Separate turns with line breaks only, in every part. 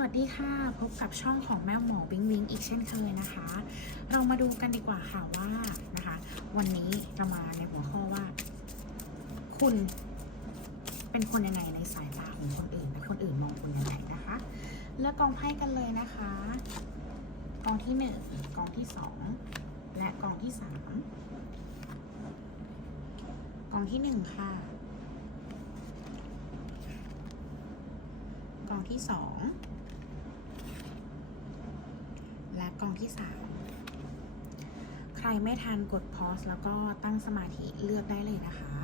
วัสดีค่ะ พบกับช่องของแม่หมอวิงวิงอีกเช่นเคยนะคะ เรามาดูกันดีกว่าค่ะว่านะคะ วันนี้เรามาในหัวข้อว่า คุณเป็นคนยังไงในสายตาของคนอื่นและคนอื่นมองคุณยังไงนะคะเลือกกองไพ่กันเลยนะคะ กองที่หนึ่งกองที่สองและกองที่สามกองที่หนึ่งค่ะกองที่สอง และ กองที่สามใครไม่ทันกดพอสแล้วก็ตั้งสมาธิเลือกได้เลยนะคะ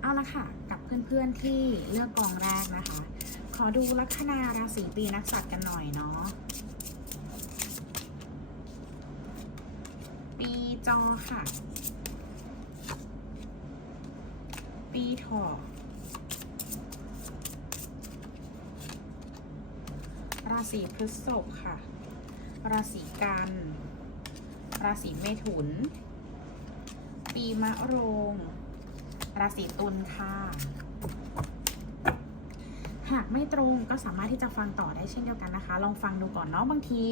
เอาละค่ะ กับเพื่อนๆที่เลือกกองแรกนะคะ ขอดูลัคนาราศีปีนักษัตว์กันหน่อยเนาะปีจอค่ะ ปีถอ ราศีพฤษภค่ะ ราศีกัน ราศีเมถุน ปีมะโรง ราศีตุลค่ะ หากไม่ตรงก็สามารถที่จะฟังต่อได้เช่นเดียวกันนะคะ ลองฟังดูก่อนเนาะบางที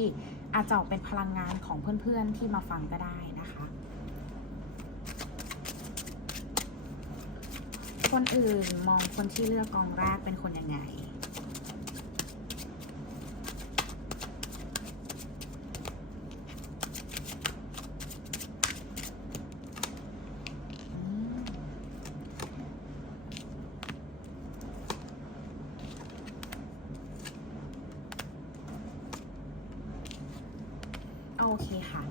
อาจจะเป็นพลังงานของเพื่อนๆที่มาฟังก็ได้นะคะ คนอื่นมองคนที่เลือกกองแรกเป็นคนยังไง อืมโอเคค่ะ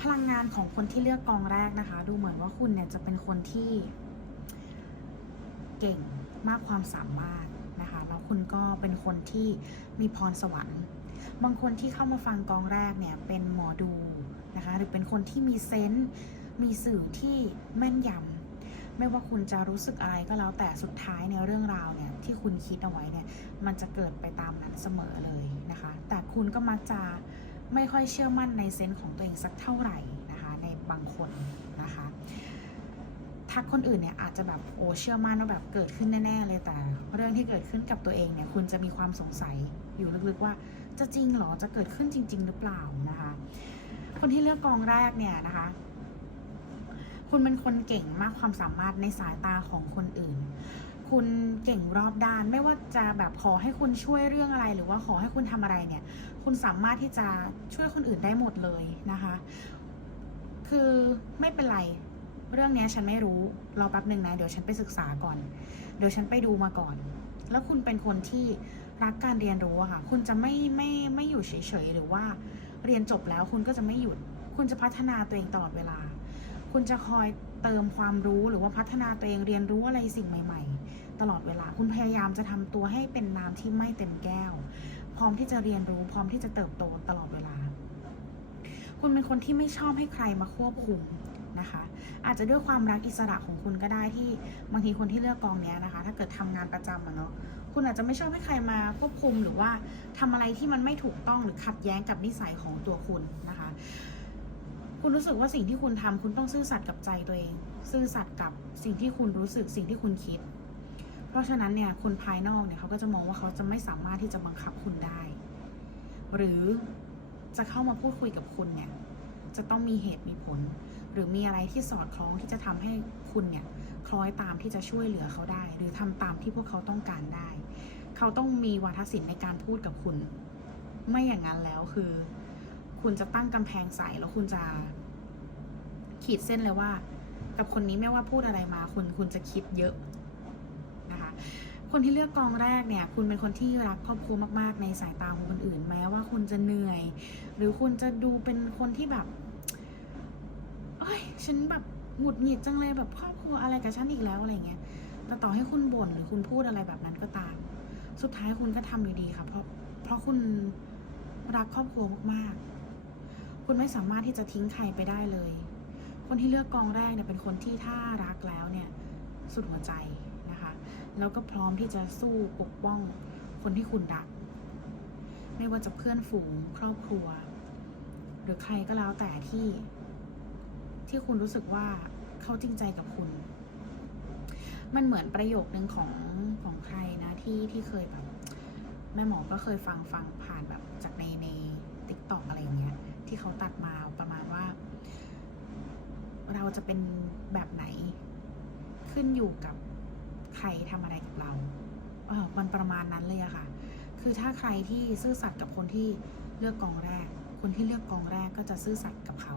พลังงานของคนที่เลือกกองแรกนะคะ ดูเหมือนว่า คุณเนี่ยจะเป็นคนที่เก่งมากความสามารถนะคะ แล้วคุณก็เป็นคนที่มีพรสวรรค์ บางคนที่เข้ามาฟังกองแรกเนี่ยเป็นหมอดูนะคะ หรือเป็นคนที่มีเซนส์ มีสื่อที่แม่นยำไม่ว่าคุณจะรู้สึกอะไรก็แล้วแต่สุดท้ายในเรื่องราวเนี่ยที่คุณคิดเอาไว้เนี่ยมันจะเกิดไปตามนั้นเสมอเลยนะคะ แต่คุณก็มักจะไม่ค่อยเชื่อมั่นในเซนส์ของตัวเองสักเท่าไหร่นะคะในบางคน ทักคนอื่นเนี่ยอาจจะแบบโอ้เชื่อมั่นว่าแบบเกิดขึ้นแน่ๆเลยแต่ เรื่องที่เกิดขึ้นกับตัวเองเนี่ยคุณจะมีความสงสัยอยู่ลึกๆว่า จะจริงหรอจะเกิดขึ้นจริง ๆ หรือเปล่านะคะ คนที่เลือกกองแรกเนี่ยนะคะ คุณเป็นคนเก่งมากความสามารถในสายตาของคนอื่น คุณเก่งรอบด้าน ไม่ว่าจะแบบขอให้คุณช่วยเรื่องอะไร หรือว่าขอให้คุณทำอะไรเนี่ย คุณสามารถที่จะช่วยคนอื่นได้หมดเลยนะคะ คือไม่เป็นไร เรื่องนี้ฉันไม่รู้รอแป๊บหนึ่งนะ เดี๋ยวฉันไปศึกษาก่อน เดี๋ยวฉันไปดูมาก่อน แล้วคุณเป็นคนที่รักการเรียนรู้อะค่ะ คุณจะไม่ไม่ไม่อยู่เฉยๆหรือว่าเรียนจบแล้วคุณก็จะไม่หยุด คุณจะพัฒนาตัวเองตลอดเวลา คุณจะคอยเติมความรู้หรือว่าพัฒนาตัวเองเรียนรู้อะไรสิ่งใหม่ ๆ ตลอดเวลา คุณพยายามจะทำตัวให้เป็นน้ำที่ไม่เต็มแก้ว พร้อมที่จะเรียนรู้ พร้อมที่จะเติบโตตลอดเวลา คุณเป็นคนที่ไม่ชอบให้ใครมาควบคุม นะคะ อาจจะด้วยความรักอิสระของคุณก็ได้ที่บางทีคนที่เลือกกองนี้นะคะ ถ้าเกิดทำงานประจำอะเนาะคุณอาจจะไม่ชอบให้ใครมาควบคุมหรือว่าทำอะไรที่มันไม่ถูกต้องหรือขัดแย้งกับนิสัยของตัวคุณนะคะ คุณรู้สึกว่าสิ่งที่คุณทำคุณต้องซื่อสัตย์กับใจตัวเอง ซื่อสัตย์กับสิ่งที่คุณรู้สึกสิ่งที่คุณคิด เพราะฉะนั้นเนี่ยคนภายนอกเนี่ยเขาก็จะมองว่าเขาจะไม่สามารถที่จะบังคับคุณได้ หรือจะเข้ามาพูดคุยกับคุณเนี่ยจะต้องมีเหตุมีผล หรือมีอะไรที่สอดคล้องที่จะทำให้คุณเนี่ยคล้อยตามที่จะช่วยเหลือเขาได้ หรือทำตามที่พวกเขาต้องการได้ เขาต้องมีวาทศิลป์ในการพูดกับคุณ ไม่อย่างนั้นแล้วคือ คุณจะตั้งกำแพงใส่แล้วคุณจะขีดเส้นเลยว่า กับคนนี้ไม่ว่าพูดอะไรมา คุณคุณจะคิดเยอะนะคะคนที่เลือกกองแรกเนี่ย คุณเป็นคนที่รักครอบครัวมาก ๆ ในสายตาของคนอื่น แม้ว่าคุณจะเหนื่อย หรือคุณจะดูเป็นคนที่แบบ ฉันแบบหงุดหงิดจังเลยแบบครอบครัวอะไรกับฉันอีกแล้วอะไรเงี้ยแต่ต่อให้คุณบ่นหรือคุณพูดอะไรแบบนั้นก็ตาม สุดท้ายคุณก็ทำอยู่ดีค่ะ เพราะเพราะคุณรักครอบครัวมากๆ คุณไม่สามารถที่จะทิ้งใครไปได้เลย คนที่เลือกกองแรกเนี่ยเป็นคนที่ถ้ารักแล้วเนี่ยสุดหัวใจนะคะ แล้วก็พร้อมที่จะสู้ปกป้องคนที่คุณรัก ไม่ว่าจะเพื่อนฝูงครอบครัว หรือใครก็แล้วแต่ที่ ที่คุณรู้สึกว่าเขาจริงใจกับคุณ มันเหมือนประโยคนึงของของใครนะที่ที่เคยแบบแม่หมอก็เคยฟังฟังผ่านแบบจากในในติ๊กต็อกอะไรเงี้ย ที่เขาตัดมาประมาณว่า เราจะเป็นแบบไหน ขึ้นอยู่กับใครทำอะไรกับเราเออมันประมาณนั้นเลยอะค่ะ คือถ้าใครที่ซื่อสัตย์กับคนที่เลือกกองแรก คนที่เลือกกองแรกก็จะซื่อสัตย์กับเขา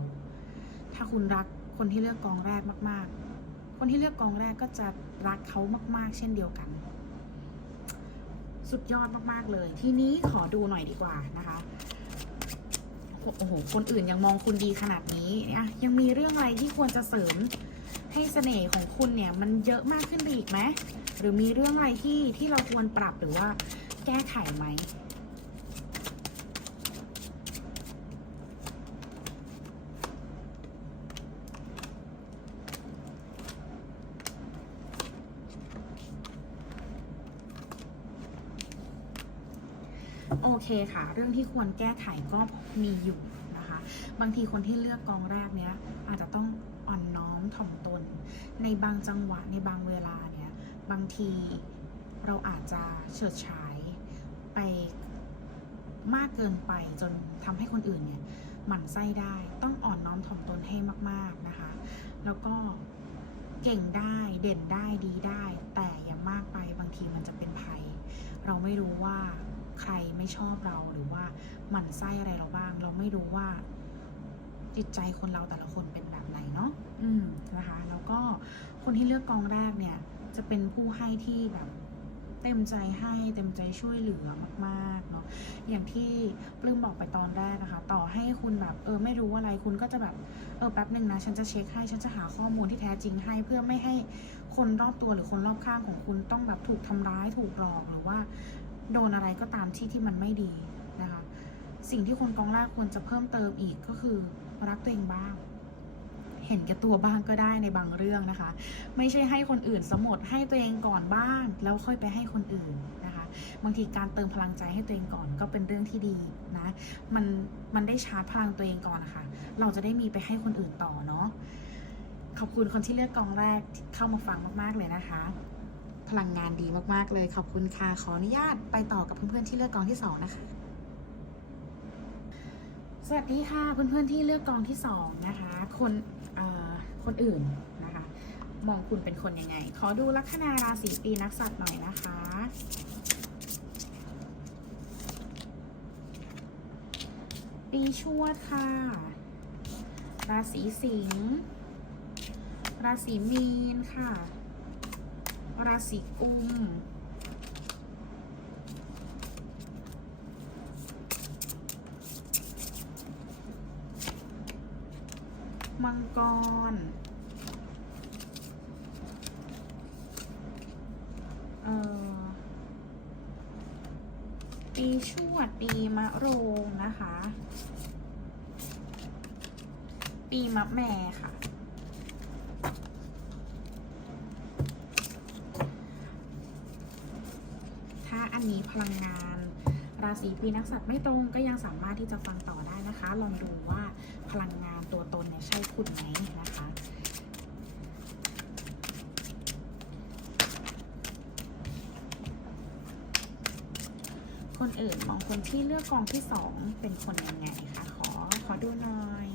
ถ้าคุณรักคนที่เลือกกองแรกมาก ๆ คนที่เลือกกองแรกก็จะรักเขามาก ๆ เช่นเดียวกัน สุดยอดมากๆเลย ทีนี้ขอดูหน่อยดีกว่านะคะโอ้โห คนอื่นยังมองคุณดีขนาดนี้เนี่ยยังมีเรื่องอะไรที่ควรจะเสริมให้เสน่ห์ของคุณเนี่ย มันเยอะมากขึ้นไปอีกไหมหรือมีเรื่องอะไรที่ที่เราควรปรับหรือว่าแก้ไขไหม โอ เคค่ะ เรื่องที่ควรแก้ไขก็มีอยู่นะคะ บางทีคนที่เลือกกองแรกเนี้ยอาจจะต้องอ่อนน้อมถ่อมตน ในบางจังหวะในบางเวลาเนี้ยบางทีเราอาจจะเฉิดฉายไปมากเกินไปจนทำให้คนอื่นเนี่ยหมั่นไส้ได้ต้องอ่อนน้อมถ่อมตนให้มาก ๆนะคะ แล้วก็เก่งได้เด่นได้ดีได้ แต่อย่ามากไปบางทีมันจะเป็นภัย เราไม่รู้ว่า ใครไม่ชอบเราหรือว่าหมั่นไส้อะไรเราบ้าง เราไม่รู้ว่าจิตใจคนเราแต่ละคนเป็นแบบไหนเนาะอืมนะคะ แล้วก็คนที่เลือกกองแรกเนี่ย จะเป็นผู้ให้ที่แบบเต็มใจให้เต็มใจช่วยเหลือมากๆเนาะอย่างที่ปลื้มบอกไปตอนแรกนะคะ ต่อให้คุณแบบเออไม่รู้อะไรคุณก็จะแบบเออแป๊บหนึ่งนะ ฉันจะเช็คให้ฉันจะหาข้อมูลที่แท้จริงให้ เพื่อไม่ให้คนรอบตัวหรือคนรอบข้างของคุณต้องแบบถูกทำร้ายถูกหลอกหรือว่า โดนอะไรก็ตามที่ที่มันไม่ดีนะคะ สิ่งที่คนกองแรกควรจะเพิ่มเติมอีกก็คือรักตัวเองบ้าง เห็นแก่ตัวบ้างก็ได้ในบางเรื่องนะคะ ไม่ใช่ให้คนอื่นสมดให้ตัวเองก่อนบ้างแล้วค่อยไปให้คนอื่นนะคะ บางทีการเติมพลังใจให้ตัวเองก่อนก็เป็นเรื่องที่ดีนะมันมันได้ชาร์จพลังตัวเองก่อนนะคะเราจะได้มีไปให้คนอื่นต่อเนาะขอบคุณคนที่เลือกกองแรกเข้ามาฟังมากๆเลยนะคะ พลังงานดีมากๆเลยขอบคุณค่ะขออนุญาตไปต่อกับเพื่อนๆที่เลือกกองที่สองนะคะสวัสดีค่ะเพื่อนๆที่เลือกกองที่สองนะคะคนคนอื่นนะคะ มองคุณเป็นคนยังไง ขอดูลัคนาราศีปีนักสัตว์หน่อยนะคะ ปีชวดค่ะ ราศีสิงห์ราศีมีนค่ะ ราศีกุมมังกรเอ่อปีชวด ปีมะโรงนะคะ ปีมะแม่ค่ะ ถ้าอันนี้พลังงาน สีปีนักสัตว์ไม่ตรงก็ยังสามารถที่จะฟังต่อได้นะคะ ลองดูว่าพลังงานตัวตนเนี่ยใช่คุณไหมนะคะ คนอื่นมองคนที่เลือกกองที่สองเป็นคนยังไงคะขอขอดูหน่อย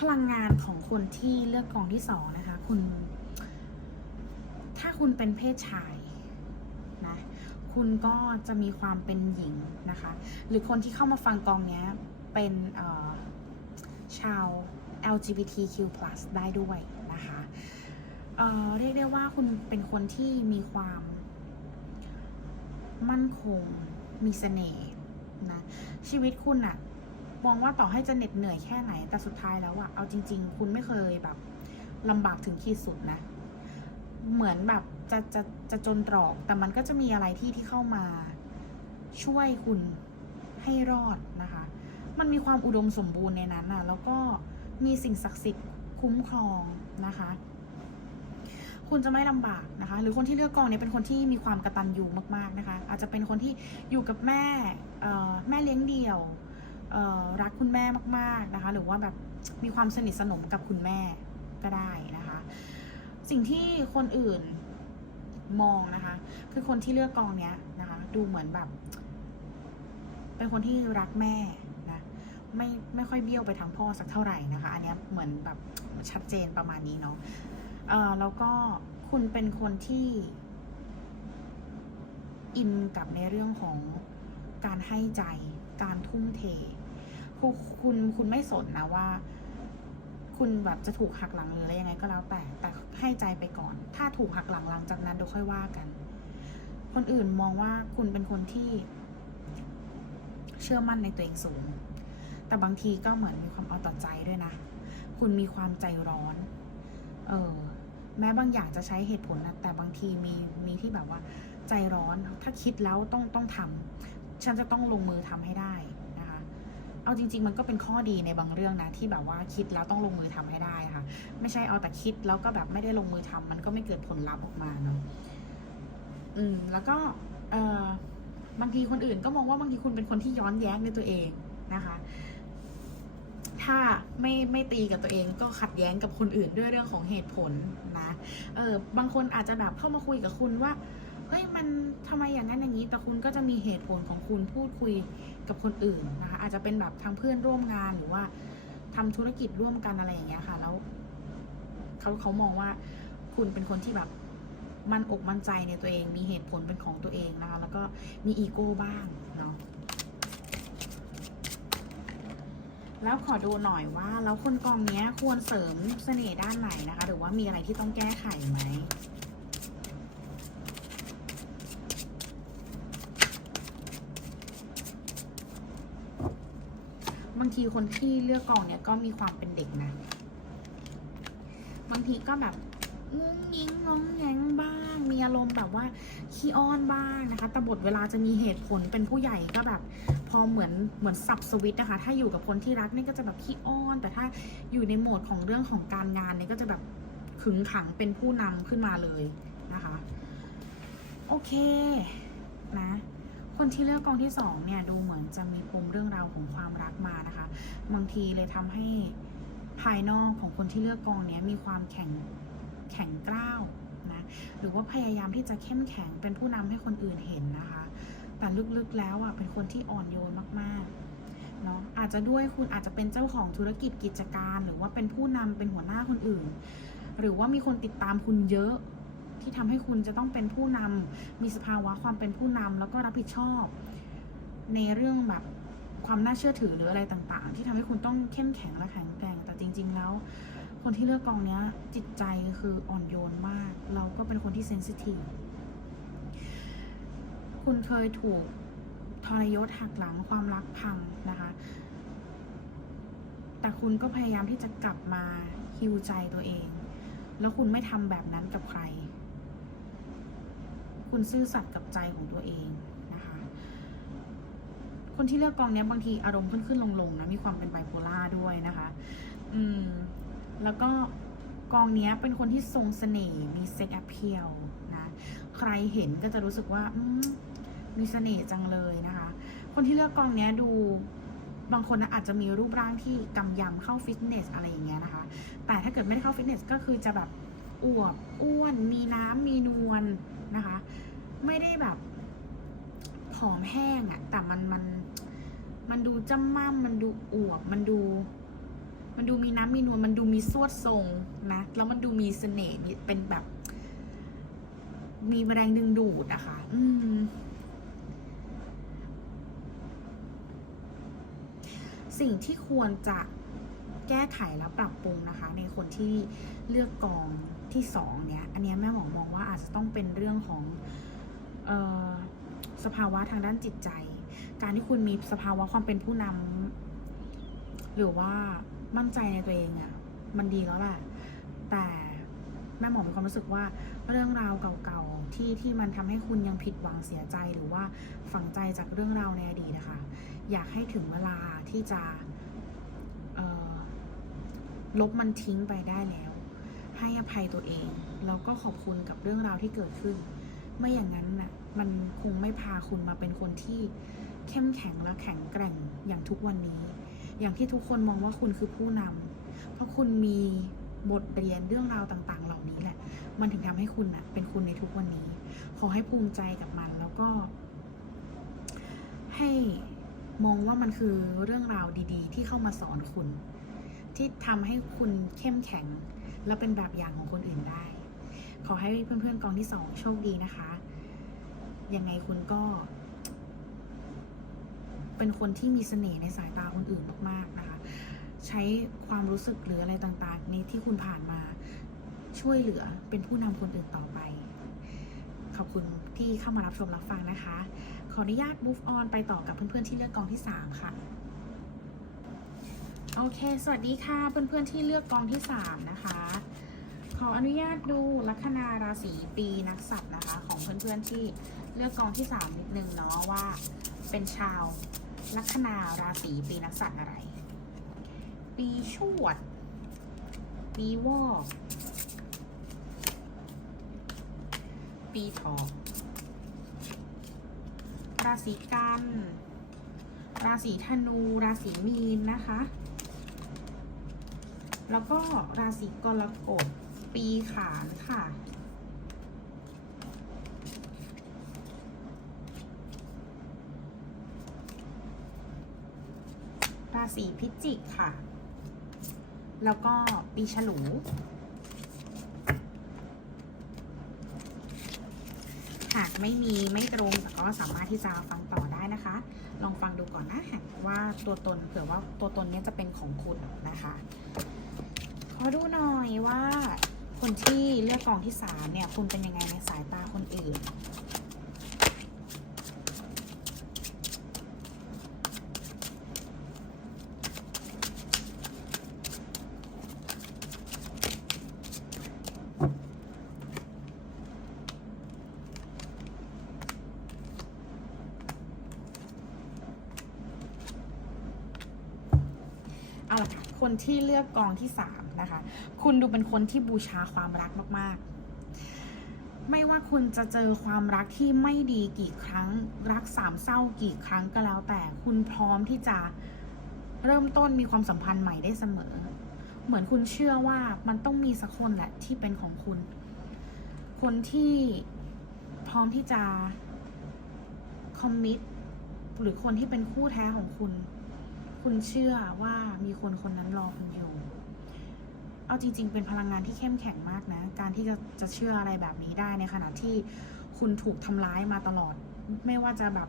พลังงานของคนที่เลืองที่สองนะคะ คุณ ถ้าคุณเป็นเพศชายนะคุณก็จะมีความเป็นหญิงนะคะ หรือคนที่เข้ามาฟังกองเนี้ยเป็นชาว LGBTQ+ ได้ด้วยนะคะเเรียกได้ว่าคุณเป็นคนที่มีความมั่นคง มีเสน่ห์นะ ชีวิตคุณอะมองว่าต่อให้จะเหน็ดเหนื่อยแค่ไหน แต่สุดท้ายแล้วอะเอาจริง ๆ คุณไม่เคยแบบ ลำบากถึงขีดสุดนะ เหมือนแบบจะจะจะจนตรอก แต่มันก็จะมีอะไรที่ที่เข้ามาช่วยคุณให้รอดนะคะ มันมีความอุดมสมบูรณ์ในนั้นน่ะแล้วก็มีสิ่งศักดิ์สิทธิ์คุ้มครองนะคะ คุณจะไม่ลำบากนะคะ หรือคนที่เลือกกองเนี่ยเป็นคนที่มีความกระตันยูมากๆนะคะ อาจจะเป็นคนที่อยู่กับแม่แม่เลี้ยงเดี่ยวรักคุณแม่มาก ๆนะคะ หรือว่าแบบมีความสนิทสนมกับคุณแม่ ก็ได้นะคะ สิ่งที่คนอื่นมองนะคะ คือคนที่เลือกกองเนี้ยนะคะ ดูเหมือนแบบ เป็นคนที่รักแม่นะไม่ไม่ค่อยเบี้ยวไปทางพ่อสักเท่าไหร่นะคะ อันนี้เหมือนแบบชัดเจนประมาณนี้เนาะเออแล้วก็คุณเป็นคนที่อินกับในเรื่องของการให้ใจ การทุ่มเทคุคุณคุณไม่สนนะว่า คุณแบบจะถูกหักหลังหรืออะไรยังไงก็แล้วแต่ แต่ให้ใจไปก่อน ถ้าถูกหักหลังหลังจากนั้นเดี๋ยวค่อยว่ากัน คนอื่นมองว่าคุณเป็นคนที่ เชื่อมั่นในตัวเองสูง แต่บางทีก็เหมือนมีความเอาต่ใจด้วยนะ คุณมีความใจร้อน เออ แม้บางอย่างจะใช้เหตุผลนะ แต่บางทีมีมีที่แบบว่า ใจร้อน ถ้าคิดแล้วต้องต้องทำฉันจะต้องลงมือทำให้ได้ เอาจริง ๆ มันก็เป็นข้อดีในบางเรื่องนะที่แบบว่าคิดแล้วต้องลงมือทำให้ได้ค่ะ ไม่ใช่เอาแต่คิดแล้วก็แบบไม่ได้ลงมือทำมันก็ไม่เกิดผลลัพธ์ออกมาเนาะอืม แล้วก็เออบางทีคนอื่นก็มองว่าบางทีคุณเป็นคนที่ย้อนแย้งในตัวเองนะคะ ถ้าไม่ไม่ตีกับตัวเองก็ขัดแย้งกับคนอื่นด้วยเรื่องของเหตุผลนะ เออบางคนอาจจะแบบเข้ามาคุยกับคุณว่า เฮ้ยมันทำไมอย่างนั้นอย่างนี้ แต่คุณก็จะมีเหตุผลของคุณพูดคุยกับคนอื่นนะคะ อาจจะเป็นแบบทางเพื่อนร่วมงานหรือว่าทำธุรกิจร่วมกันอะไรอย่างเงี้ยค่ะ แล้วเขาเขามองว่าคุณเป็นคนที่แบบมันอกมั่นใจในตัวเอง มีเหตุผลเป็นของตัวเองนะคะ แล้วก็มีอีโก้บ้างเนาะแล้วขอดูหน่อยว่า แล้วคนกองเนี้ยควรเสริมเสน่ห์ด้านไหนนะคะ หรือว่ามีอะไรที่ต้องแก้ไขไหม บาง ทีคนที่เลือกกองเนี้ยก็มีความเป็นเด็กนะ บางทีก็แบบงุ้งยิงงองแงงบ้าง มีอารมณ์แบบว่าขี้อ้อนบ้างนะคะ แต่บทเวลาจะมีเหตุผลเป็นผู้ใหญ่ก็แบบ พอเหมือนเหมือนสับสวิตนะคะ ถ้าอยู่กับคนที่รักนี่ก็จะแบบขี้อ้อน แต่ถ้าอยู่ในโหมดของเรื่องของการงานเนี่ยก็จะแบบขึงขังเป็นผู้นำขึ้นมาเลยนะคะ โอเคนะ คนที่เลือกกองที่สองเนี่ยดูเหมือนจะมีปมเรื่องราวของความรักมานะคะ บางทีเลยทำให้ภายนอกของคนที่เลือกกองเนี้ยมีความแข็งแข็งกร้าวนะหรือว่าพยายามที่จะเข้มแข็งเป็นผู้นำให้คนอื่นเห็นนะคะ แต่ลึกๆแล้วอะเป็นคนที่อ่อนโยนมากๆเนาะอาจจะด้วยคุณอาจจะเป็นเจ้าของธุรกิจกิจการ หรือว่าเป็นผู้นำเป็นหัวหน้าคนอื่น หรือว่ามีคนติดตามคุณเยอะ ที่ทำให้คุณจะต้องเป็นผู้นำมีสภาวะความเป็นผู้นำแล้วก็รับผิดชอบ ในเรื่องแบบความน่าเชื่อถือหรืออะไรต่างๆ ที่ทำให้คุณต้องเข้มแข็งและแข็งแกร่งแต่จริง ๆ แล้ว คนที่เลือกกองเนี้ย จิตใจคืออ่อนโยนมาก เราก็เป็นคนที่เซนซิทีฟคุณเคยถูกทรยศหักหลังความรักพังนะคะ แต่คุณก็พยายามที่จะกลับมาฮิวใจตัวเอง แล้วคุณไม่ทำแบบนั้นกับใคร คุณซื่อสัตย์กับใจของตัวเองนะคะ คนที่เลือกกองนี้บางทีอารมณ์ขึ้นขึ้นลงลงๆนะมีความเป็นไบโพล่าด้วยนะคะ อืม แล้วก็กองนี้เป็นคนที่ทรงเสน่ห์มีเซ็กแอ p เพียลนะ ใครเห็นก็จะรู้สึกว่าอืมมีเสน่ห์จังเลยนะคะ คนที่เลือกกองนี้ดูบางคนนะอาจจะมีรูปร่างที่กำยำเข้าฟิตเนสอะไรอย่างเงี้ยนะคะ แต่ถ้าเกิดไม่ได้เข้าฟิตเนสก็คือจะแบบอวบอ้วน มีน้ำมีนวล นะคะ ไม่ได้แบบผอมแห้งอะแต่มันมันมันดูจ้ำม่ำมันดูอวบมันดู มันดูมีน้ำมีนวลมันดูมีสวดทรงนะแล้วมันดูมีเสน่ห์เป็นแบบ มีแรงดึงดูดอะคะ่ะ อืมสิ่งที่ควรจะแก้ไขและปรับปรุงนะคะ ในคนที่เลือกกอง ที่สองเนี้ยอันนี้แม่หมอมองว่าอาจจะต้องเป็นเรื่องของออสภาวะทางด้านจิตใจ การที่คุณมีสภาวะความเป็นผู้นำหรือว่ามั่นใจในตัวเองอะมันดีแล้วแหละแต่แม่หมอมีความรู้สึกว่าเรื่องราวเก่าๆที่ที่มันทำให้คุณยังผิดหวังเสียใจหรือว่าฝังใจจากเรื่องราวในอดีตนะคะ อยากให้ถึงเวลาที่จะลบมันทิ้งไปได้แล้ว ให้อภัยตัวเอง แล้วก็ขอบคุณกับเรื่องราวที่เกิดขึ้น ไม่อย่างนั้นน่ะมันคงไม่พาคุณมาเป็นคนที่เข้มแข็งและแข็งแกร่งอย่างทุกวันนี้ อย่างที่ทุกคนมองว่าคุณคือผู้นำเพราะคุณมีบทเรียนเรื่องราวต่าง ๆ เหล่านี้แหละ มันถึงทำให้คุณน่ะเป็นคุณในทุกวันนี้ ขอให้ภูมิใจกับมันแล้วก็ ให้มองว่ามันคือเรื่องราวดี ๆ ที่เข้ามาสอนคุณ ที่ทำให้คุณเข้มแข็ง และเป็นแบบอย่างของคนอื่นได้ ขอให้เพื่อนๆกองที่สองโชคดีนะคะ ยังไงคุณก็ เป็นคนที่มีเสน่ห์ในสายตาคนอื่นมากๆนะคะ ใช้ความรู้สึกหรืออะไรต่างๆนี้ที่คุณผ่านมาช่วยเหลือเป็นผู้นำคนอื่นต่อไป ขอบคุณที่เข้ามารับชมรับฟังนะคะ ขออนุญาต move on ไปต่อกับเพื่อนๆที่เลือกกองที่ 3 ค่ะ โอเค สวัสดีค่ะเพื่อนๆที่เลือกกองที่ 3 นะคะ ขออนุญาตดูลัคนาราศีปีนักสัตว์นะคะ ของเพื่อนๆที่เลือกกองที่ 3 นิดนึงเนาะว่า เป็นชาวลัคนาราศีปีนักสัตว์อะไร ปีชวด ปีวอก ปีถอกราศีกัน ราศีธนู ราศีมีนนะคะ แล้วก็ราศีกรกฎปีขานค่ะ ราศีพิจิกค่ะ แล้วก็ปีฉลูหากไม่มีไม่ตรงแต่ก็สามารถที่จะฟังต่อได้นะคะ ลองฟังดูก่อนนะหากว่าตัวตนเผื่อว่าตัวตนนี้จะเป็นของคุณนะคะ อดูหน่อยว่า คนที่เลือกกองที่สามเนี่ย คุณเป็นยังไงในสายตาคนอื่น เอาละค่ะคนที่เลือกกองที่สาม ดูเป็นคนที่บูชาความรักมาก ๆ ไม่ว่าคุณจะเจอความรักที่ไม่ดีกี่ครั้ง รักสามเศร้ากี่ครั้งก็แล้วแต่ คุณพร้อมที่จะเริ่มต้นมีความสัมพันธ์ใหม่ได้เสมอ เหมือนคุณเชื่อว่ามันต้องมีสักคนแหละที่เป็นของคุณ คนที่พร้อมที่จะคอมมิตหรือคนที่เป็นคู่แท้ของคุณ คุณเชื่อว่ามีคนคนนั้นรอคุณอยู่ เอาจริง ๆ เป็นพลังงานที่เข้มแข็งมากนะ การที่จะจะเชื่ออะไรแบบนี้ได้ในขณะที่คุณถูกทำร้ายมาตลอด ไม่ว่าจะแบบ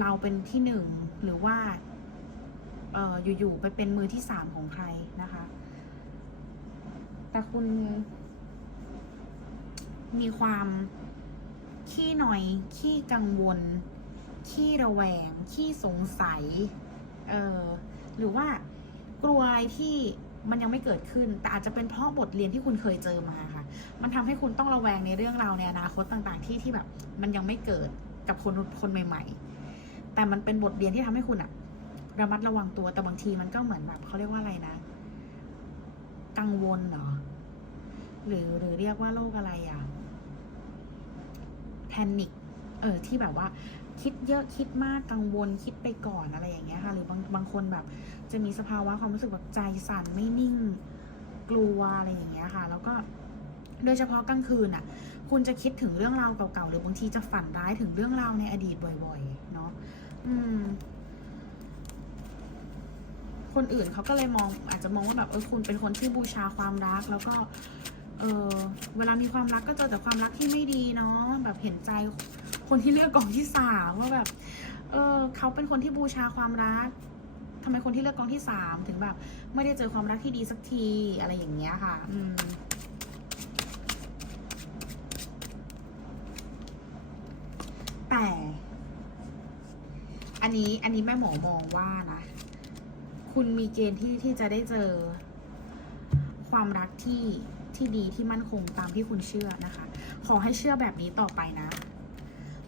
เราเป็นที่หนึ่งหรือว่าเอออยู่ๆไปเป็นมือที่สามของใครนะคะ แต่คุณมีความขี้หน่อยขี้กังวล ขี้ระแวง ขี้สงสัย เออหรือว่ากลัวอะไรที่ มันยังไม่เกิดขึ้น แต่อาจจะเป็นเพราะบทเรียนที่คุณเคยเจอมาค่ะ มันทำให้คุณต้องระแวงในเรื่องราวในอนาคตต่างๆ ที่ที่แบบ มันยังไม่เกิดกับคนคนใหม่ ๆ แต่มันเป็นบทเรียนที่ทำให้คุณอะระมัดระวังตัว แต่บางทีมันก็เหมือนแบบเขาเรียกว่าอะไรนะ กังวลเหรอ หรือหรือเรียกว่าโรคอะไรอะแพนิค เออ ที่แบบว่า คิดเยอะคิดมากกังวลคิดไปก่อนอะไรอย่างเงี้ยค่ะ หรือบางบางคนแบบ จะมีสภาวะความรู้สึกแบบใจสั่นไม่นิ่งกลัวอะไรอย่างเงี้ยค่ะ แล้วก็โดยเฉพาะกลางคืนอะ คุณจะคิดถึงเรื่องราวเก่าๆ หรือบางทีจะฝันร้ายถึงเรื่องราวในอดีตบ่อยๆ เนาะอืม คนอื่นเขาก็เลยมอง อาจจะมองว่าแบบเออคุณเป็นคนที่บูชาความรัก แล้วก็ เออเวลามีความรักก็เจอแต่ความรักที่ไม่ดีเนาะแบบเห็นใจคนที่เลือกกองที่สามว่าแบบ เออเขาเป็นคนที่บูชาความรักำไมคนที่เลือกกองที่สามถึงแบบ ไม่ได้เจอความรักที่ดีสักทีอะไรอย่างเงี้ยค่ะ อืมแต่ อันนี้อันนี้แม่หมอมองว่านะ คุณมีเกณฑ์ที่ที่จะได้เจอ ความรักที่ที่ดีที่มั่นคงตามที่คุณเชื่อนะคะ ขอให้เชื่อแบบนี้ต่อไปนะ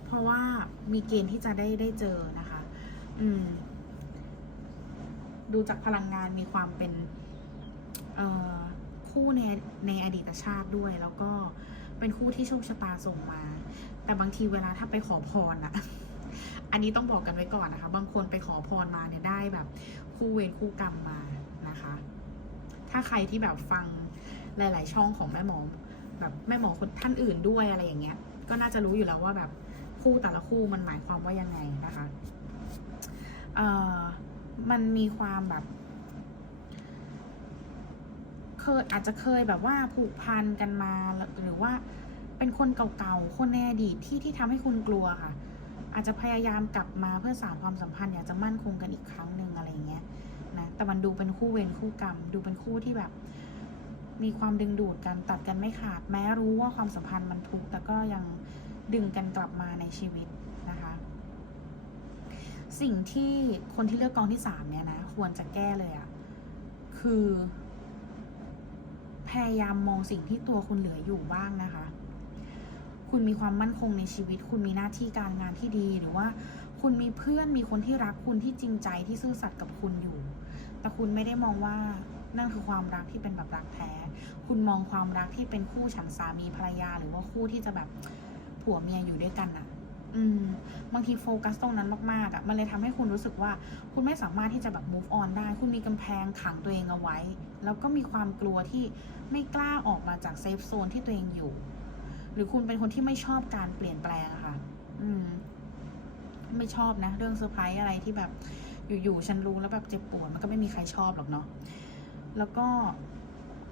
เพราะว่ามีเกณฑ์ที่จะได้ได้เจอนะคะ อืม ดูจากพลังงานมีความเป็นคู่ในในอดีตชาติด้วย แล้วก็เป็นคู่ที่โชคชะตาส่งมา แต่บางทีเวลาถ้าไปขอพรอะอันนี้ต้องบอกกันไว้ก่อนนะคะ บางคนไปขอพรมาเนี่ยได้แบบ คู่เวรคู่กรรมมานะคะ ถ้าใครที่แบบฟังหลาย ๆ ช่องของแม่หมอแบบแม่หมอคนท่านอื่นด้วยอะไรอย่างเงี้ย ก็น่าจะรู้อยู่แล้วว่าแบบคู่แต่ละคู่มันหมายความว่ายังไงนะคะ เอ่อ มันมีความแบบ เคยอาจจะเคยแบบว่าผูกพันกันมาหรือว่าเป็นคนเก่าๆ คนในอดีตที่ที่ทำให้คุณกลัวค่ะ อาจจะพยายามกลับมาเพื่อสานความสัมพันธ์อยากจะมั่นคงกันอีกครั้งหนึ่งอะไรเงี้ยนะแต่มันดูเป็นคู่เวรคู่กรรม ดูเป็นคู่ที่แบบ มีความดึงดูดกันตัดกันไม่ขาด แม้รู้ว่าความสัมพันธ์มันทุกข์แต่ก็ยังดึงกันกลับมาในชีวิต สิ่งที่คนที่เลือกกองที่สามเนี่ยนะ ควรจะแก้เลยอะคือ พยายามมองสิ่งที่ตัวคุณเหลืออยู่บ้างนะคะ คุณมีความมั่นคงในชีวิต คุณมีหน้าที่การงานที่ดีหรือว่า คุณมีเพื่อนมีคนที่รักคุณที่จริงใจที่ซื่อสัตย์กับคุณอยู่ แต่คุณไม่ได้มองว่านั่นคือความรักที่เป็นแบบรักแท้ คุณมองความรักที่เป็นคู่ฉันสามีภรรยา หรือว่าคู่ที่จะแบบผัวเมียอยู่ด้วยกันอะ อืมบางทีโฟกัสตรงนั้นมากๆอะ่ะมันเลยทำให้คุณรู้สึกว่า คุณไม่สามารถที่จะแบบ move on ได้ คุณมีกำแพงขังตัวเองเอาไว้ แล้วก็มีความกลัวที่ไม่กล้าออกมาจากเซฟโซนที่ตัวเองอยู่ หรือคุณเป็นคนที่ไม่ชอบการเปลี่ยนแปลงอะค่ะ อืม ไม่ชอบนะ เรื่องเซอร์ไพรส์อะไรที่แบบ อยู่ๆฉันรู้แล้วแบบเจ็บปวดมันก็ไม่มีใครชอบหรอกเนาะแล้วก็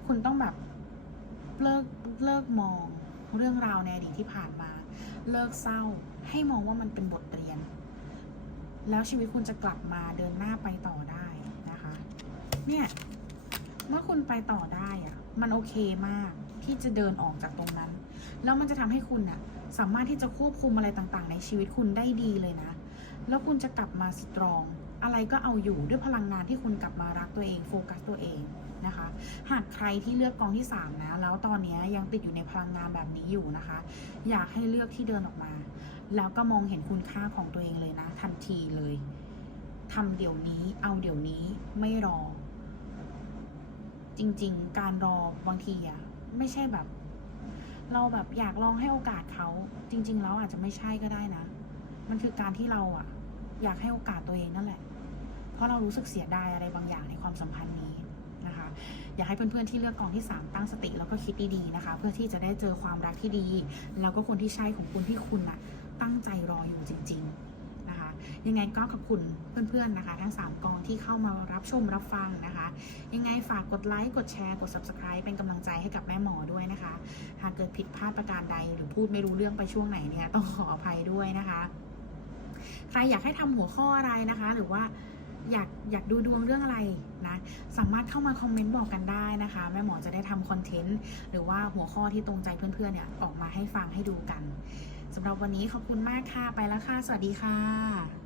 คุณต้องแบบเลิกเลิกมองเรื่องราวในอดีตที่ผ่านมา เลิกเศร้า ให้มองว่ามันเป็นบทเรียน แล้วชีวิตคุณจะกลับมาเดินหน้าไปต่อได้นะคะ เนี่ย เมื่อคุณไปต่อได้อะมันโอเคมากที่จะเดินออกจากตรงนั้น แล้วมันจะทำให้คุณอะสามารถที่จะควบคุมอะไรต่างๆ ในชีวิตคุณได้ดีเลยนะ แล้วคุณจะกลับมาสตรอง อะไรก็เอาอยู่ด้วยพลังงานที่คุณกลับมารักตัวเอง โฟกัสตัวเองนะคะ หากใครที่เลือกกองที่ 3 นะ แล้วตอนนี้ยังติดอยู่ในพลังงานแบบนี้อยู่นะคะ อยากให้เลือกที่เดินออกมา แล้วก็มองเห็นคุณค่าของตัวเองเลยนะ ทันทีเลยทำเดี๋ยวนี้ เอาเดี๋ยวนี้ไม่รอ จริง ๆ การรอบางทีอะไม่ใช่แบบ เราแบบอยากลองให้โอกาสเขา จริง ๆ แล้วอาจจะไม่ใช่ก็ได้นะ มันคือการที่เราอะอยากให้โอกาสตัวเองนั่นแหละ เพราะเรารู้สึกเสียดายอะไรบางอย่างในความสัมพันธ์นี้นะคะ อยากให้เพื่อนๆที่เลือกกองที่ 3 ตั้งสติแล้วก็คิดดีๆนะคะ เพื่อที่จะได้เจอความรักที่ดี แล้วก็คนที่ใช่ของคุณที่คุณอะ ตั้งใจรออยู่จริง ๆนะคะ ยังไงก็ขอบคุณเพื่อนๆนะคะ ทั้ง 3 กองที่เข้ามารับชมรับฟังนะคะ ยังไงฝากกดไลค์กดแชร์กด subscribe เป็นกำลังใจให้กับแม่หมอด้วยนะคะ หากเกิดผิดพลาดประการใดหรือพูดไม่รู้เรื่องไปช่วงไหนเนี่ยต้องขออภัยด้วยนะคะ ใครอยากให้ทำหัวข้ออะไรนะคะ หรือว่าอยากอยากดูดวงเรื่องอะไรนะ สามารถเข้ามาคอมเมนต์บอกกันได้นะคะ แม่หมอจะได้ทำคอนเทนต์ หรือว่าหัวข้อที่ตรงใจเพื่อนๆเนี่ยออกมาให้ฟังให้ดูกัน สำหรับวันนี้ขอบคุณมากค่ะ ไปแล้วค่ะ สวัสดีค่ะ